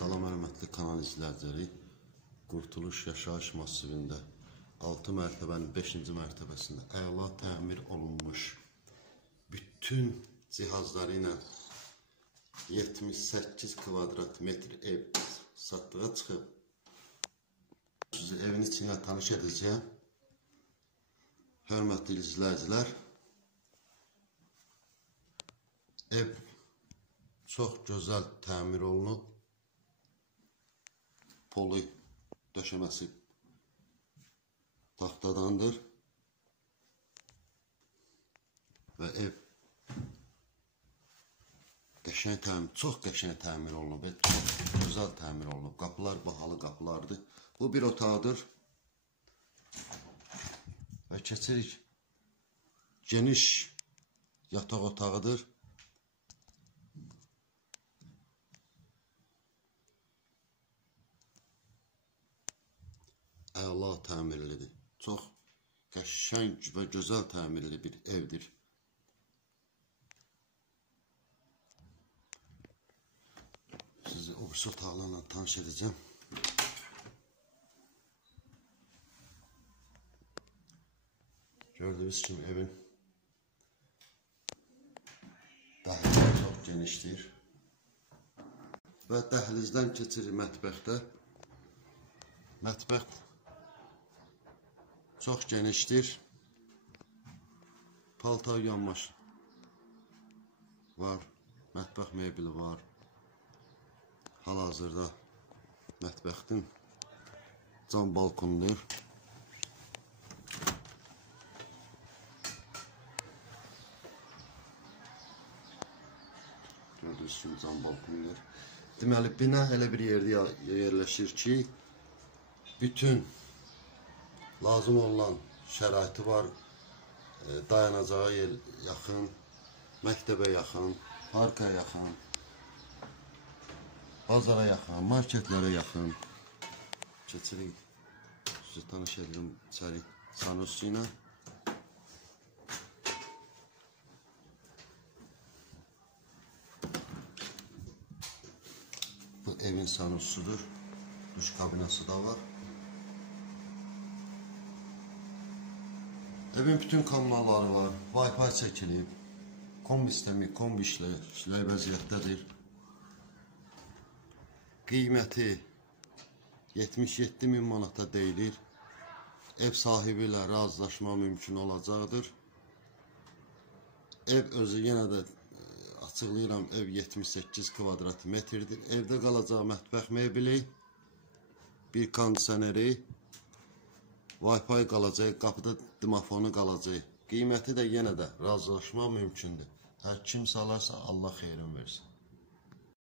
Salam hörmətli kanal izləyiciləri. Qurtuluş yaşayış massivində 6 mərtəbənin 5-ci mərtəbəsində əla təmir olunmuş bütün cihazları ilə 78 kvadrat metr ev sattığa çıxıb. Sizi evin içinə tanış edəcəyəm. Hörmətli izləyicilər, ev çox gözəl təmir olunub. Polu döşəməsi taxtadandır və ev çox qəşəng təmir olunub, çox gözəl təmir olunub. Qapılar bahalı qapılardır. Bu bir otaqdır və keçirik. Geniş yataq otağıdır. Əla təmirlidir. Çox qəşəng və gözəl təmirli bir evdir. Sizi o birisi otaqlarla tanış edəcəm. Gördüyünüz kimi evin dəhlizi çox genişdir. Və dəhlizdən keçirik mətbəxdə. Mətbəx çox genişdir. Paltar yanmış var. Mətbəx mebeli var. Hal-hazırda mətbəxin cam balkonudur. Gördüyünüz kimi cam balkonudur. Deməli, bina elə bir yerdə yerləşir ki, bütün lazım olan şəraiti var. Dayanacağı yer yaxın, məktəbə yaxın, parka yaxın, bazara yaxın, marketlərə yaxın. Keçirik. Sizi tanış edirəm içəri sanusi ilə. Bu evin sanusudur. Duş kabinası da var. Evin bütün kanalları var. Wi-Fi çəkilib. Kombi sistemi, kombi işlək vəziyyətdədir. Qiyməti 77.000 manata deyilir. Ev sahibi ilə razılaşma mümkün olacaqdır. Ev özü yenə də açıqlayıram, ev 78 kvadrat metrdir. Evdə qalacaq mətbəx mebeli, bir kondisioneri, Wi-Fi qalacaq, qapıda dimafonu qalacaq. Qiyməti də yenə də razılaşma mümkündür. Hər kim salarsa Allah xeyrin versin.